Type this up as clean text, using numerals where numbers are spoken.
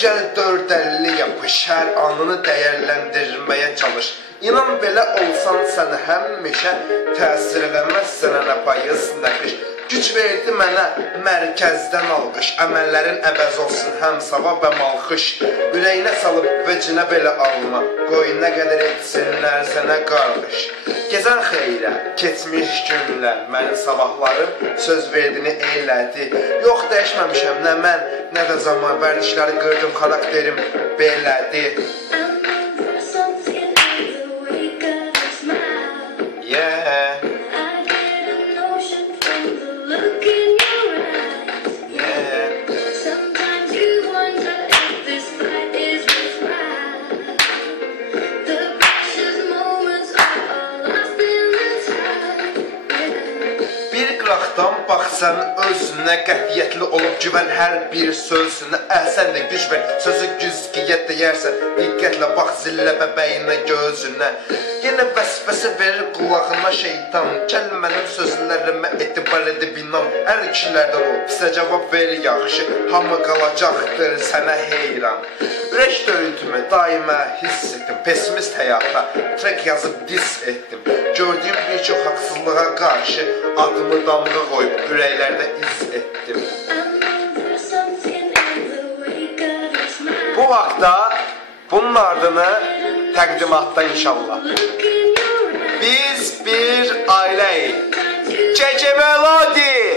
gəl 450 yapış, hər anını dəyərləndirməyə çalış. İnan belə olsan sən həmişə təsir edəməz sənə nə payız, nə qış. Güc verdi mənə mərkəzdən alqış, əməllərin əvəz olsun həm savab və malxış. Ürəyinə salıb vəcinə belə alma, qoy nə qədər etsinlər sənə qarqış. Gezən xeyrə, keçmiş günlər, mənim sabahlarım söz verdiyini eylədi. Yox dəyişməmişəm nə mən, nə də zaman, vərdişləri qırdım, xarakterim belədi. Qıraqdan baxsan özünə qətiyyətli olub güvən hər bir sözünə. Sən də güc ver, sözü güzgiyyət deyərsən, diqqətlə bax zillə bəbəyinə gözünə. Yenə vəsvəsə verir qulağına şeytan, gəl mənim sözlərimə etibar edib inan. Hər kişilərdən ol, bizə cavab ver yaxşı, hamı qalacaqdır sənə heyran. Ürək döyüntümü daimə hiss etdim, pessimist həyata trek yazıb diss etdim. Gördüyüm bir çox haqsızlığa qarşı adımı damğa qoyub ürəklərdə iz etdim. Bu vaxtda bunun ardını təqdimatda inşallah. Biz bir ailəyik. Gecə Melodi!